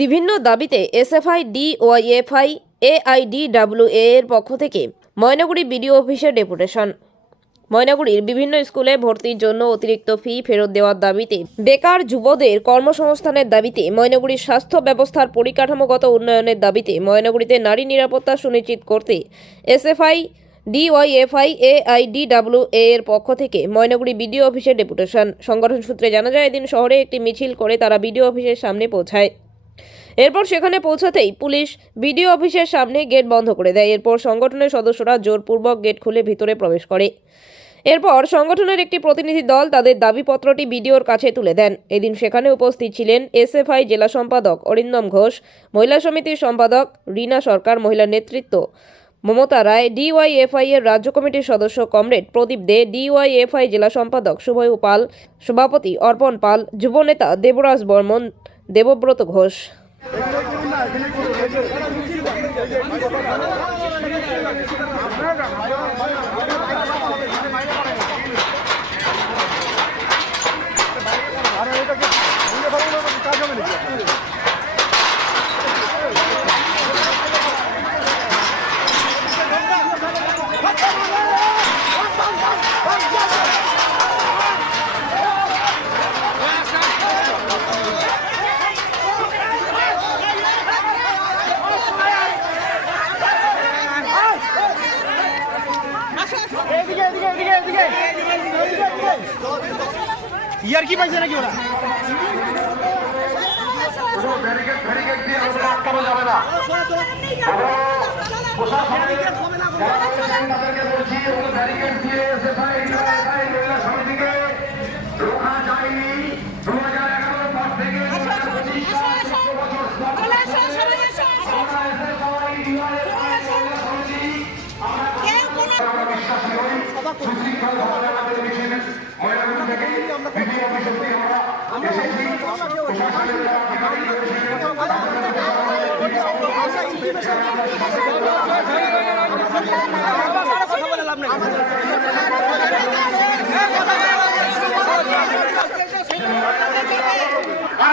বিভিন্ন দাবিতে SFI, DYFI, এআইডিডব্লিউএ এর পক্ষ থেকে ময়নাগুড়ি বিডিও অফিসে ডেপুটেশন। ময়নাগুড়ির বিভিন্ন স্কুলে ভর্তির জন্য অতিরিক্ত ফি ফেরত দেওয়ার দাবিতে, বেকার যুবদের কর্মসংস্থানের দাবিতে, ময়নাগুড়ির স্বাস্থ্য ব্যবস্থার পরিকাঠামোগত উন্নয়নের দাবিতে, ময়নাগুড়িতে নারী নিরাপত্তা সুনিশ্চিত করতে এসএফআই, ডিওয়াইএফআই, এআইডিডব্লিউএ এর পক্ষ থেকে ময়নাগুড়ি বিডিও অফিসে ডেপুটেশন। সংগঠন সূত্রে জানা যায়, এদিন শহরে একটি মিছিল করে তারা বিডিও অফিসের সামনে পৌঁছায়। এরপর সেখানে পৌঁছাতেই পুলিশ বিডিও অফিসের সামনে গেট বন্ধ করে দেয়। এরপর সংগঠনের সদস্যরা জোরপূর্বক গেট খুলে ভিতরে প্রবেশ করে। এরপর সংগঠনের একটি প্রতিনিধি দল তাদের দাবিপত্রটি বিডিওর কাছে তুলে দেন। এদিন সেখানে উপস্থিত ছিলেন এসএফআই জেলা সম্পাদক অরিন্দম ঘোষ, মহিলা সমিতির সম্পাদক রীনা সরকার, মহিলা নেতৃত্ব মমতা রায়, ডিওয়াইএফআই এর রাজ্য কমিটির সদস্য কমরেড প্রদীপ দে, ডিওয়াইএফআই জেলা সম্পাদক শুভয়ু পাল, সভাপতি অর্পণ পাল, যুবনেতা দেবরাজ বর্মন, দেবব্রত ঘোষ। ইয়ার কি পাইছে নাকি ওরা? রোখা যায়নি 2011 পর থেকে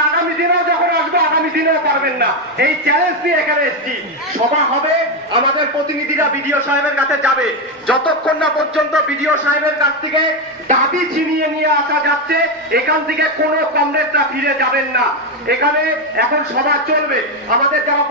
আগামী দিনেও যখন আসবে, আগামী দিনেও পারবেন না। এই চ্যালেঞ্জ নিয়ে এখানে এসেছি। সভা হবে, আমাদের প্রতিনিধিরা বিডিও সাহেবের কাছে যাবে। যতক্ষণ না পর্যন্ত বিডিও সাহেবের কাছ থেকে দাবি ছিনিয়ে নিয়ে আসা যাচ্ছে, এখান থেকে কোনো কমরেডরা ফিরে যাবেন না। এখানে এখন সভা চলবে। আমাদের যারা